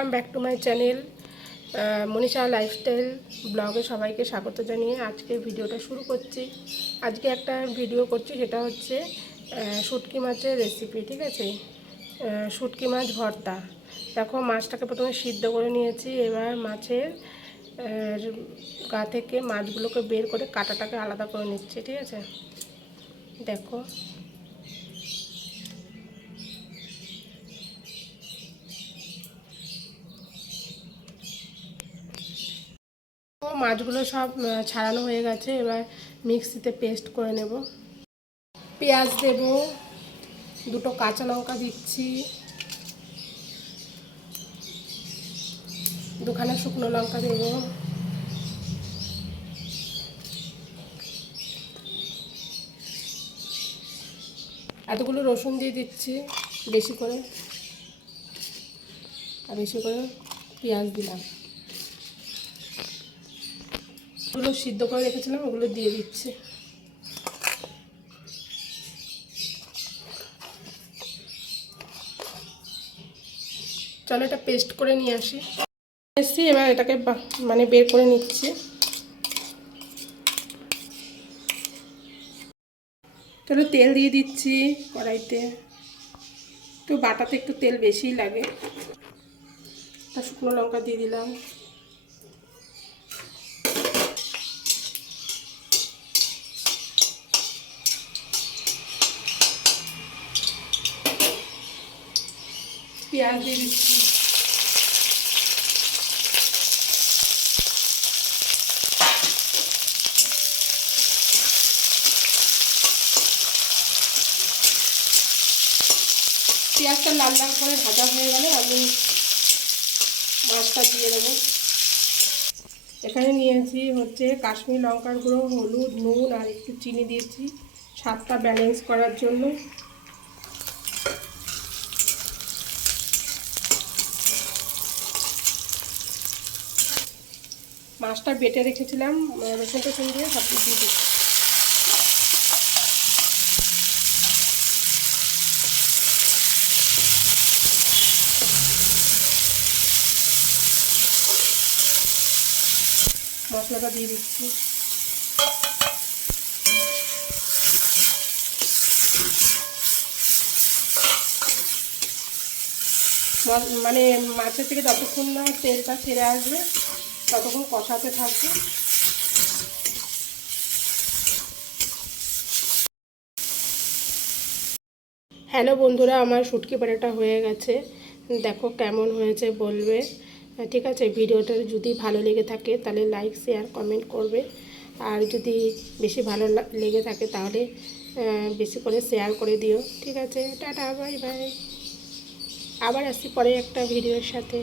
Welcome back to my channel Manisha lifestyle ব্লগে সবাইকে স্বাগত জানিয়ে আজকে ভিডিওটা শুরু করছি। আজকে একটা ভিডিও করছি, সেটা হচ্ছে শুটকি মাছের রেসিপি। ঠিক আছে, শুটকি মাছ ভর্তা। দেখো, মাছটাকে প্রথমে সিদ্ধ করে নিয়েছি। এবার মাছের গা থেকে মাছগুলোকে বের করে কাঁটাটাকে আলাদা করে নিচ্ছি। ঠিক আছে, দেখো মাছগুলো সব ছাড়ানো হয়ে গেছে। এবার মিক্সিতে পেস্ট করে নেব। পেঁয়াজ দেব, দুটো কাঁচা লঙ্কা দিচ্ছি, দুখানা শুকনো লঙ্কা দেব, এতগুলো রসুন দিয়ে দিচ্ছি বেশি করে, আর বেশি করে পেঁয়াজ দিলাম। ওগুলো সিদ্ধ করে রেখেছিলাম, ওগুলো দিয়ে দিচ্ছি। চলো এটা পেস্ট করে নিয়ে আসি। এবার এটাকে মানে বের করে নিচ্ছি। চলো তেল দিয়ে দিচ্ছি কড়াইতে। একটু বাটাতে একটু তেল বেশিই লাগে। একটা শুকনো লঙ্কা দিয়ে দিলাম, পেঁয়াজ দিয়ে দিচ্ছি, পেঁয়াজটা লাল লাল করে ভাজা হয়ে গেলে আমি মাছটা দিয়ে দেবো। এখানে নিয়েছি হচ্ছে কাশ্মীরি লঙ্কার গুঁড়ো, হলুদ, নুন আর একটু চিনি দিয়েছি স্বাদটা ব্যালেন্স করার জন্য। মাছটা বেটে রেখেছিলাম রসুন টসুন দিয়ে সব দিয়ে দিচ্ছি। মশলাটা দিয়ে দিচ্ছি। মানে মাছের থেকে যতক্ষণ না তেলটা ছেড়ে আসবে ততক্ষণ কষাতে থাকবে। হ্যালো বন্ধুরা, আমার শুটকি পরোটা হয়ে গেছে। দেখো কেমন হয়েছে বলবে। ঠিক আছে, ভিডিওটা যদি ভালো লেগে থাকে তাহলে লাইক, শেয়ার, কমেন্ট করবে। আর যদি বেশি ভালো লেগে থাকে তাহলে বেশি করে শেয়ার করে দিও। ঠিক আছে, টাটা, বাই বাই। আবার আসছি পরে একটা ভিডিওর সাথে।